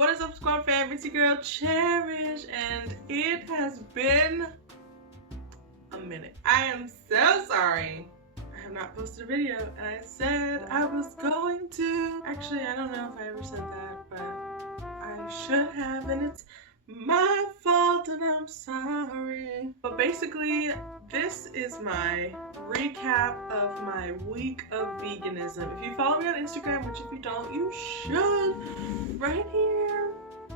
What is up, squad fam? It's your girl Cherish, and it has been a minute. I am so sorry I have not posted a video, and I said I was going to. Actually, I don't know if I ever said that, but I should have, and it's my fault and I'm sorry. But basically, this is my recap of my week of veganism. If you follow me on Instagram, which if you don't, you should, right here,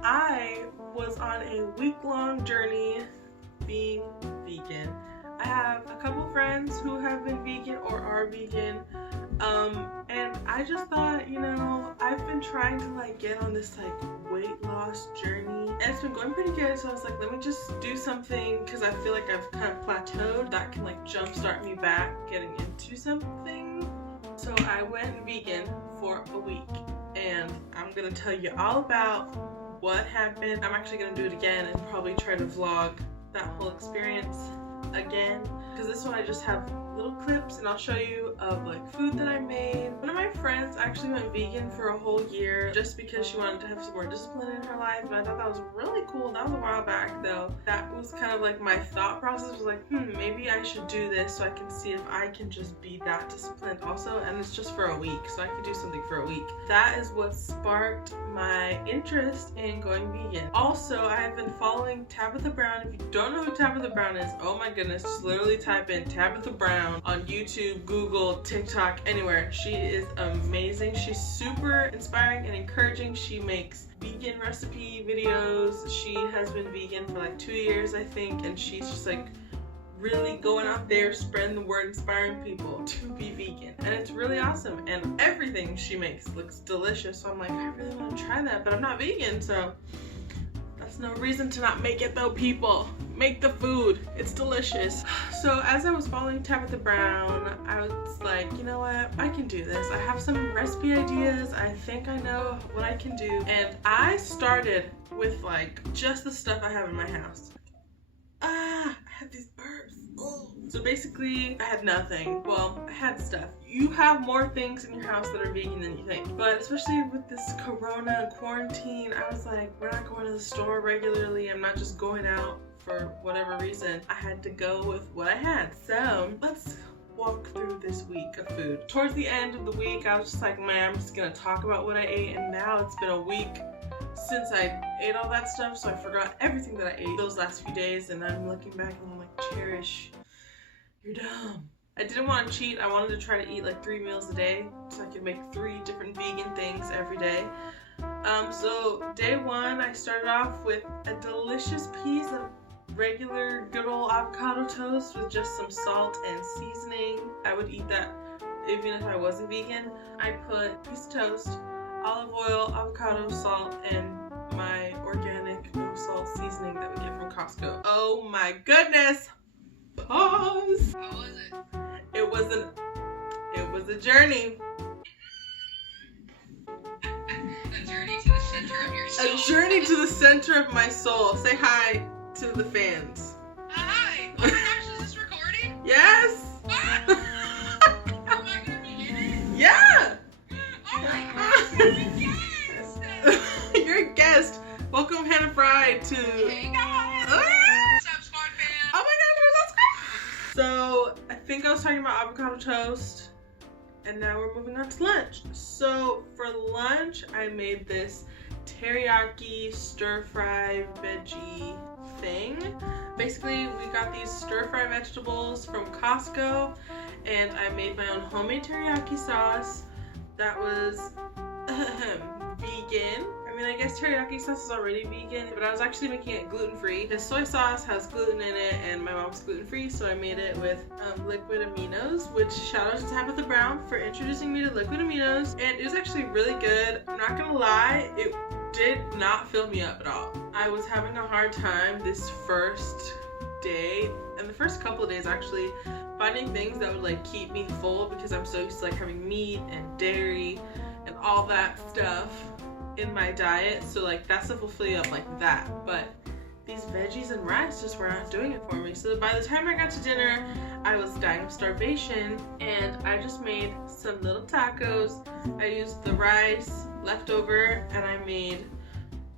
I was on a week-long journey being vegan. I have a couple friends who have been vegan or are vegan, and I just thought, you know, I've been trying to get on this weight loss journey, and it's been going pretty good. So I was like, let me just do something, because I feel like I've kind of plateaued that can jumpstart me back getting into something. So I went vegan for a week, and I'm gonna tell you all about what happened. I'm actually gonna do it again and probably try to vlog that whole experience again, because this one I just have little clips and I'll show you of food that I made. One of my friends actually went vegan for a whole year just because she wanted to have some more discipline in her life, and I thought that was really cool. That was a while back though. That was kind of my thought process was maybe I should do this so I can see if I can just be that disciplined also, and it's just for a week, so I could do something for a week. That is what sparked my interest in going vegan. Also, I have been following Tabitha Brown. If you don't know who Tabitha Brown is, oh my goodness, just literally type in Tabitha Brown on YouTube, Google, TikTok, anywhere. She is amazing. She's super inspiring and encouraging. She makes vegan recipe videos. She has been vegan for 2 years, I think, and she's just really going out there spreading the word, inspiring people to be vegan, and it's really awesome. And everything she makes looks delicious, so I'm I really want to try that, but I'm not vegan, so that's no reason to not make it though. People, make the food, it's delicious. So as I was following Tabitha Brown, I was like, you know what, I can do this. I have some recipe ideas. I think I know what I can do, and I started with just the stuff I have in my house. I had these burps. Ugh. So basically, I had nothing. Well, I had stuff. You have more things in your house that are vegan than you think. But especially with this corona and quarantine, I was like, we're not going to the store regularly. I'm not just going out for whatever reason. I had to go with what I had. So let's walk through this week of food. Towards the end of the week, I was just like, man, I'm just gonna talk about what I ate. And now it's been a week since I ate all that stuff, so I forgot everything that I ate those last few days, and I'm looking back and I'm like, Cherish, you're dumb. I didn't want to cheat. I wanted to try to eat 3 meals a day so I could make 3 different vegan things every day. So day 1, I started off with a delicious piece of regular good old avocado toast with just some salt and seasoning. I would eat that even if I wasn't vegan. I put a piece of toast, olive oil, avocado, salt, and my organic no salt seasoning that we get from Costco. Oh my goodness! Pause! How was it? It was a journey. A journey to the center of your soul. A journey to the center of my soul. Say hi to the fans. Hi! Oh my gosh, is this recording? Yes! Ah! Am I gonna be in it? Yeah! Oh my gosh, you're a guest! You're a guest. Welcome, Hannah Fried, to... Hey guys! Ah! What's up, Squad fam? Oh my god, let's go! So, I think I was talking about avocado toast, and now we're moving on to lunch. So, for lunch, I made this teriyaki stir-fry veggie thing. Basically, we got these stir-fry vegetables from Costco, and I made my own homemade teriyaki sauce that was vegan. I mean, I guess teriyaki sauce is already vegan, but I was actually making it gluten-free. The soy sauce has gluten in it, and my mom's gluten-free, so I made it with liquid aminos, which shout out to Tabitha Brown for introducing me to liquid aminos, and it was actually really good. I'm not gonna lie, it did not fill me up at all. I was having a hard time this first day, and the first couple of days actually, finding things that would keep me full, because I'm so used to having meat and dairy and all that stuff in my diet, so that stuff will fill you up like that, but these veggies and rice just were not doing it for me. So by the time I got to dinner, I was dying of starvation, and I just made some little tacos. I used the rice leftover, and I made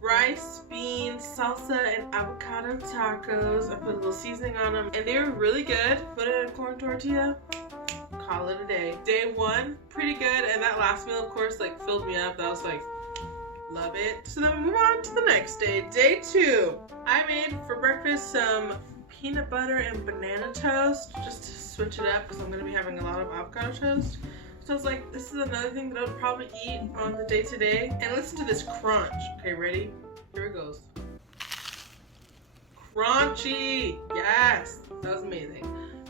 rice, beans, salsa, and avocado tacos. I put a little seasoning on them, and they were really good. Put it in a corn tortilla. Call it a day. Day one, pretty good, and that last meal, of course, like filled me up. That was like, love it. So then we move on to the next day. Day two, I made for breakfast some peanut butter and banana toast just to switch it up because I'm gonna be having a lot of avocado toast. So I was like, this is another thing that I would probably eat on the day to day. And listen to this crunch. Okay, ready? Here it goes. Crunchy. Yes, that was amazing.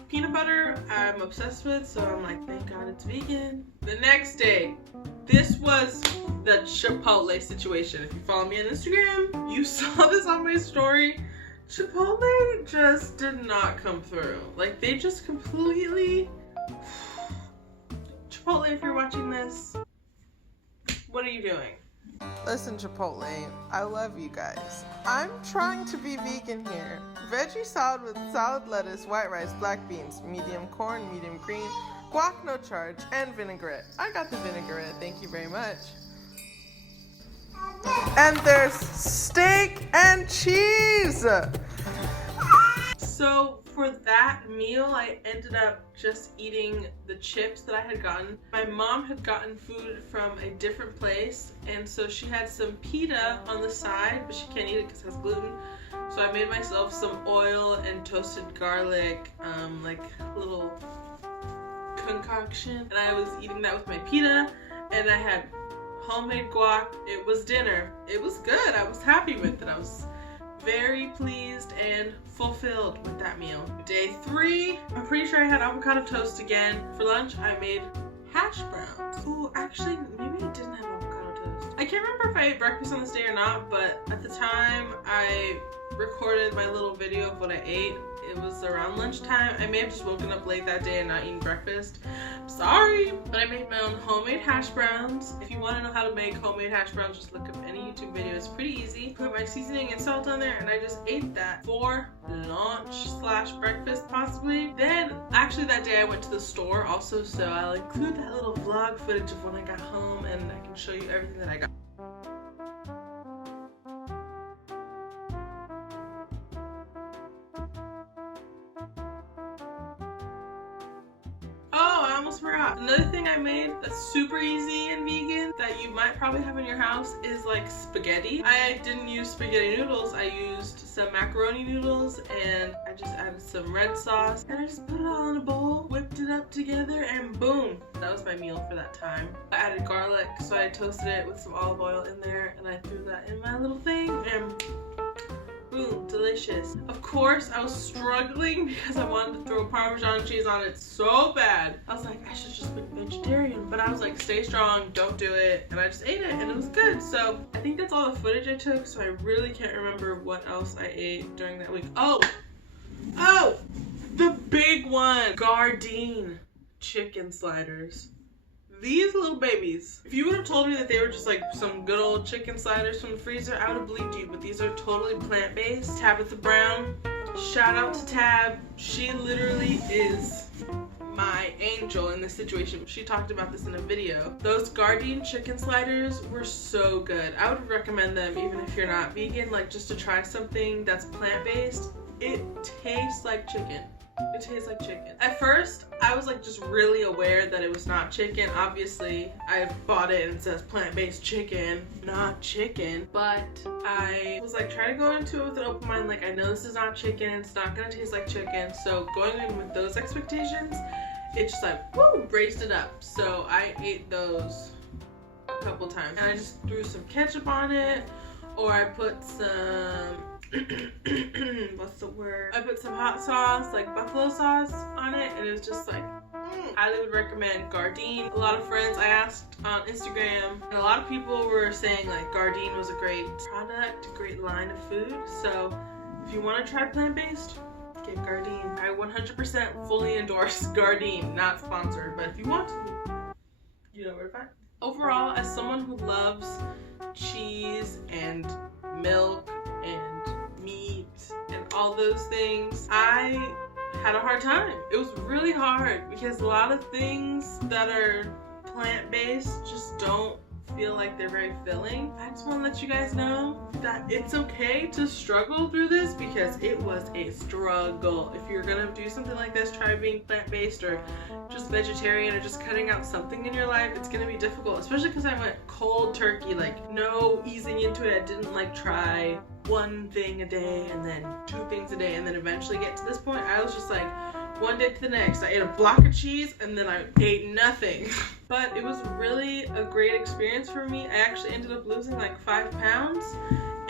Peanut butter, I'm obsessed with, so I'm like, thank God it's vegan. The next day, this was the Chipotle situation. If you follow me on Instagram, you saw this on my story. Chipotle just did not come through. Like, they just completely... Chipotle, if you're watching this, what are you doing? Listen, Chipotle, I love you guys. I'm trying to be vegan here. Veggie salad with salad lettuce, white rice, black beans, medium corn, medium green, guac no charge, and vinaigrette. I got the vinaigrette, thank you very much. And there's steak and cheese! So for that meal, I ended up just eating the chips that I had gotten. My mom had gotten food from a different place, and so she had some pita on the side, but she can't eat it because it has gluten. So I made myself some oil and toasted garlic, like little concoction, and I was eating that with my pita, and I had homemade guac. It was dinner. It was good. I was happy with it. I was very pleased and fulfilled with that meal. Day three, I'm pretty sure I had avocado toast again. For lunch, I made hash browns. Ooh, actually, maybe I didn't have avocado toast. I can't remember if I ate breakfast on this day or not, but at the time I recorded my little video of what I ate, it was around lunchtime. I may have just woken up late that day and not eaten breakfast. I'm sorry, but I made my own homemade hash browns. If you want to know how to make homemade hash browns, just look up any YouTube video. It's pretty easy. Put my seasoning and salt on there, and I just ate that for lunch / breakfast possibly. Then, actually that day I went to the store also, so I'll include that little vlog footage of when I got home, and I can show you everything that I got. Forgot. Another thing I made that's super easy and vegan that you might probably have in your house is like spaghetti. I didn't use spaghetti noodles. I used some macaroni noodles, and I just added some red sauce, and I just put it all in a bowl, whipped it up together, and boom. That was my meal for that time. I added garlic, so I toasted it with some olive oil in there, and I threw that in my little thing, and boom, delicious. Of course, I was struggling because I wanted to throw Parmesan cheese on it so bad. I was like, I should just be vegetarian, but I was like, stay strong, don't do it. And I just ate it, and it was good. So I think that's all the footage I took, so I really can't remember what else I ate during that week. Oh, the big one, Gardein chicken sliders. These little babies, if you would have told me that they were just like some good old chicken sliders from the freezer, I would have believed you, but these are totally plant-based. Tabitha Brown, shout out to Tab. She literally is my angel in this situation. She talked about this in a video. Those Gardein chicken sliders were so good. I would recommend them even if you're not vegan, like just to try something that's plant-based. It tastes like chicken. It tastes like chicken. At first, I was like just really aware that it was not chicken. Obviously, I bought it and it says plant-based chicken, not chicken. But I was like trying to go into it with an open mind, like I know this is not chicken, it's not gonna taste like chicken. So going in with those expectations, it just like, woo, raised it up. So I ate those a couple times. And I just threw some ketchup on it, or I put some what's the word? I put some hot sauce, like buffalo sauce on it, and it was just like, I would recommend Gardein. A lot of friends I asked on Instagram, and a lot of people were saying like Gardein was a great product, a great line of food. So if you want to try plant-based, get Gardein. I 100% fully endorse Gardein, not sponsored, but if you want to, you know where to find it. Overall, as someone who loves cheese and milk and meat and all those things, I had a hard time. It was really hard because a lot of things that are plant-based just don't feel like they're very filling. I just want to let you guys know that it's okay to struggle through this, because it was a struggle. If you're gonna do something like this, try being plant-based or just vegetarian or just cutting out something in your life. It's gonna be difficult, especially because I went cold turkey, like no easing into it. I didn't like try one thing a day and then 2 things a day and then eventually get to this point. I was just like one day to the next. I ate a block of cheese and then I ate nothing. But it was really a great experience for me. I actually ended up losing like 5 pounds,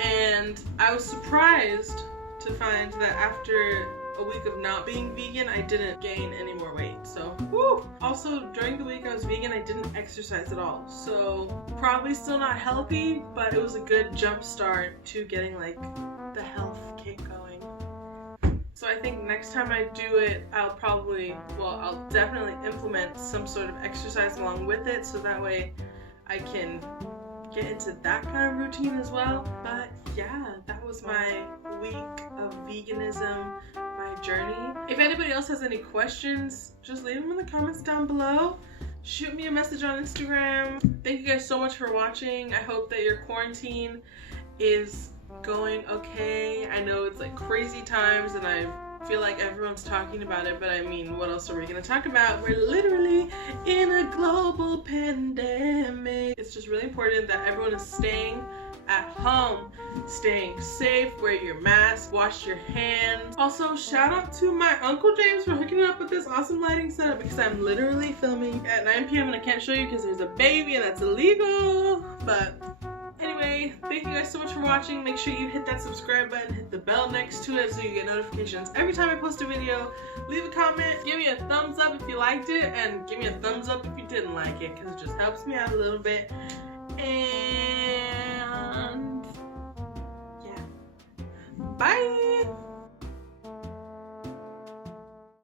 and I was surprised to find that after a week of not being vegan, I didn't gain any more weight. So, woo! Also, during the week I was vegan, I didn't exercise at all. So, probably still not healthy, but it was a good jump start to getting like the health kick going. So I think next time I do it, I'll definitely implement some sort of exercise along with it, so that way I can get into that kind of routine as well. But yeah, that was my week of veganism, my journey. If anybody else has any questions, just leave them in the comments down below. Shoot me a message on Instagram. Thank you guys so much for watching. I hope that your quarantine is going okay. I know it's like crazy times and I feel like everyone's talking about it, but I mean, what else are we gonna talk about? We're literally in a global pandemic. It's just really important that everyone is staying at home, staying safe, wear your mask, wash your hands. Also, shout out to my Uncle James for hooking up with this awesome lighting setup, because I'm literally filming at 9 p.m. and I can't show you because there's a baby and that's illegal. But anyway, thank you guys so much for watching. Make sure you hit that subscribe button, hit the bell next to it so you get notifications every time I post a video. Leave a comment, give me a thumbs up if you liked it, and give me a thumbs up if you didn't like it, because it just helps me out a little bit. And yeah, bye!